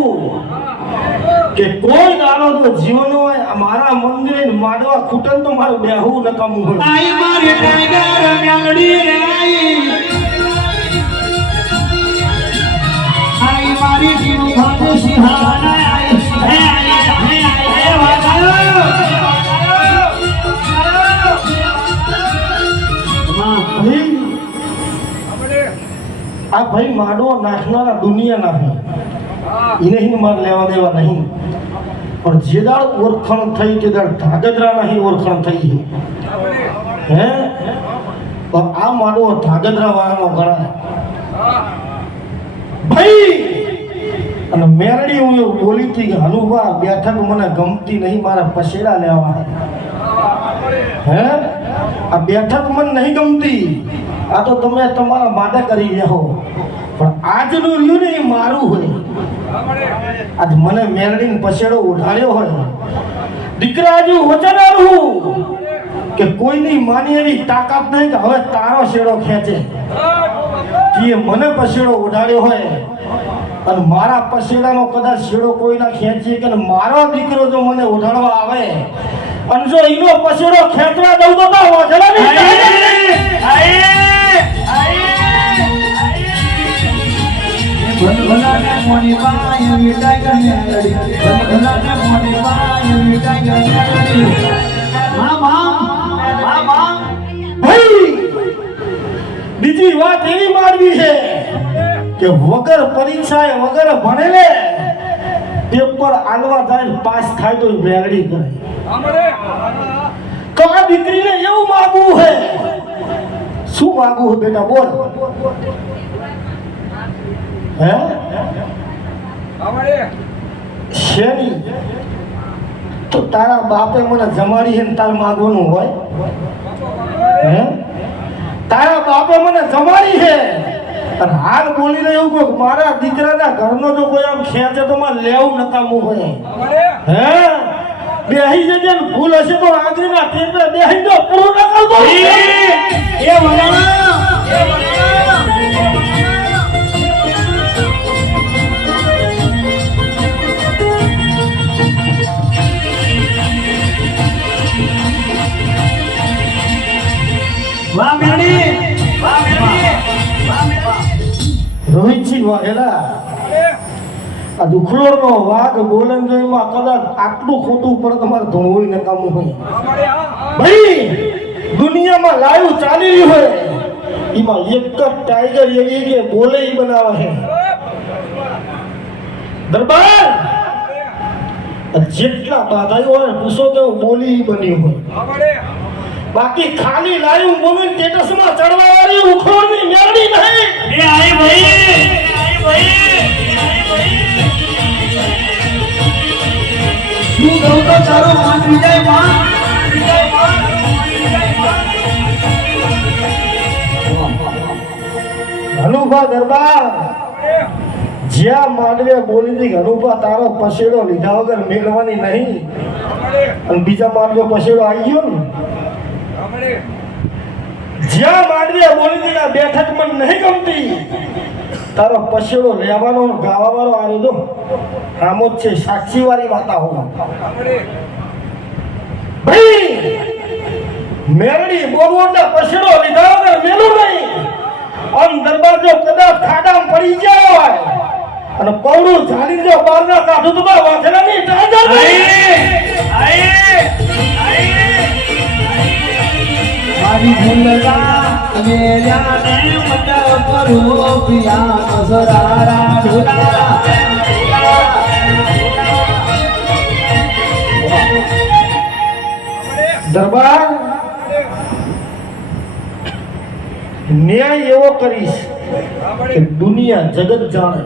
છું કે કોઈ દાડો જો જીવન હોય મારા મંદિરે માડવા ખૂટન તો મારું બેહું નકામું હોય. આઈ મારી ટાઈગર મેલડી રે આઈ મારી જીવ ભાનુ સિંહાના આઈ હે વાગાયો આ ભાઈ માડો નાખનારા દુનિયા નહીં એને માર લેવા દેવા નહીં પણ જે દાળ ઓળખણ થઈ તે દાળ ધાગધ્રા નહીં ઓળખણ થઈ હે તો આ માડો ધાગધ્રા વાળાનો ગણાય ભાઈ. અને મેરડી હું એવું બોલી હતી કે હનુભા બેઠક મને ગમતી નહીં મારા પછેડા લેવા હે આ બેઠક મને નહીં ગમતી આ તો તમે તમારા માટે કરી લેહો પણ આજનું રહ્યું ને એ મારું હોય. આજ મને મેરડીને પછેડો ઉઠાડ્યો હોય દીકરા હજુ વચનારું કે કોઈની માની એવી તાકાત નહીં કે હવે તારો શેડો ખેંચે કે મને પછેડો ઉઠાડ્યો હોય અને મારા પછેડાનો કદાચ શેડો કોઈના ખેંચીએ કે મારો દીકરો જો મને ઉઠાડવા આવે અને જો એનો પછેડો ખેંચવા દઉં તો વચના નહીં. ભલાને મોની પાય ટાઈગર મેલડી ભલાને મોની પાય ટાઈગર મેલડી મામા ભાઈ બીજી વાત એવી મારવી છે કે વગર પરીક્ષાએ વગર ભણેલે પેપર આલવા જાય પાસ થાય તો મેળડી કરે તો આ દીકરીને એવું માગવું છે. શું માગવું છે બેટા બોલ હે શેની તો તારા બાપે મને જમાડી છે ને તાર માગવાનું હોય હે તારા બાપે મને જમાડી છે અને હાલ બોલીને એવું કહો મારા દીકરાના ઘરનો જો કોઈ આમ ખેંચે તો મારે લેવું નકામું હોય હે બેહી જજે ને ભૂલ હશે તો આંગળીના ટેપે બેહી જો પૂરું ન કરતો એ વગાડા વાહ મેલડી રોહિતસિંહ વાઘેલા આ દુખલોડનો વાઘ બોલન જોઈમાં કદાચ આટલું ખોટું પર તમારે ધોવું નકામું હોય ભાઈ. દુનિયામાં લાઈવ ચાલી રહ્યું હોય એમાં એક જ ટાઈગર એવી કે બોલે ઈ બનાવે છે દરબાર જેટલા બાધાયો હોય પૂછો કે બોલી ઈ બન્યું હોય બાકી ખાલી લાઈવ બોલે સ્ટેટસમાં ચડવા વાળી ઉખોડની મેળડી નહીં. એ આઈ ભાઈ તું ગૌ તો તારો માન વિજય માં હનુભા દરબાર જ્યાં માંડવે બોલી હતી હનુભા તારો પછેડો લીધા વગર મેળવાની નહીં અને બીજા માંડવે પછેડો આવી ગયો ને જ્યાં માંડવે બોલી હતી બેઠક મને નહીં ગમતી તારો પછેડો લેવાનો ગાવા વાળો આ રહ્યો આમ જ છે સાક્ષી વાળી વાતા હો ભાઈ. મેરડી બોલવોના પછેડો લીધા વગર મેલું નહીં આમ દરબાર જો કદાચ ખાડામાં પડી ગયા હોય અને પૌડું ઝાડી જો બહારના કાઢું તો વાઘેલાની ટાઈગર મારી ભૂલતા અમે જાને મત કરો પિયા સરારા ઢોલા દરબાર ન્યાય એવો કરીશ કે દુનિયા જગત જાણે